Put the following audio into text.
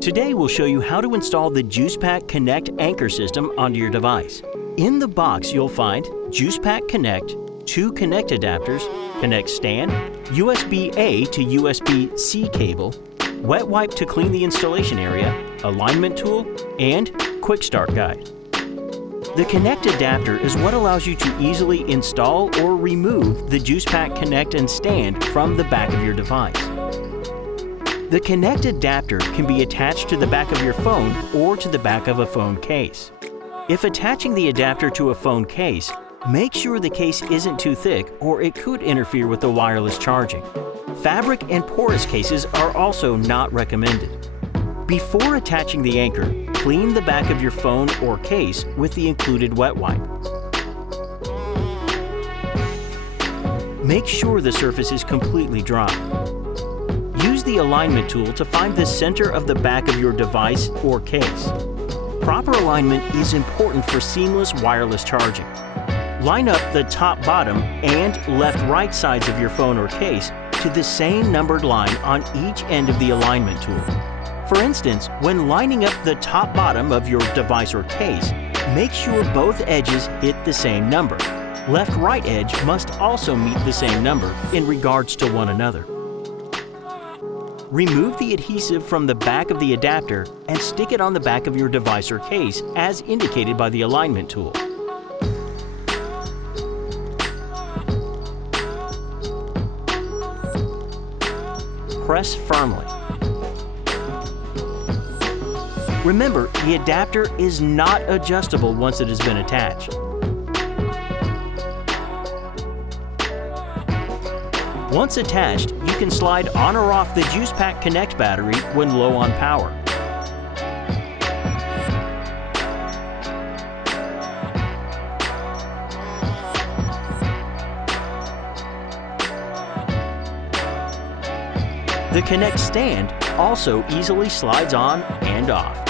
Today we'll show you how to install the JuicePak Connect anchor system onto your device. In the box you'll find JuicePak Connect, 2 Connect adapters, Connect stand, USB-A to USB-C cable, wet wipe to clean the installation area, alignment tool, and quick start guide. The Connect adapter is what allows you to easily install or remove the JuicePak Connect and stand from the back of your device. The Connect adapter can be attached to the back of your phone or to the back of a phone case. If attaching the adapter to a phone case, make sure the case isn't too thick or it could interfere with the wireless charging. Fabric and porous cases are also not recommended. Before attaching the anchor, clean the back of your phone or case with the included wet wipe. Make sure the surface is completely dry. Use the alignment tool to find the center of the back of your device or case. Proper alignment is important for seamless wireless charging. Line up the top-bottom and left-right sides of your phone or case to the same numbered line on each end of the alignment tool. For instance, when lining up the top-bottom of your device or case, make sure both edges hit the same number. Left-right edge must also meet the same number in regards to one another. Remove the adhesive from the back of the adapter and stick it on the back of your device or case as indicated by the alignment tool. Press firmly. Remember, the adapter is not adjustable once it has been attached. Once attached, you can slide on or off the JuicePak Connect battery when low on power. The Connect stand also easily slides on and off.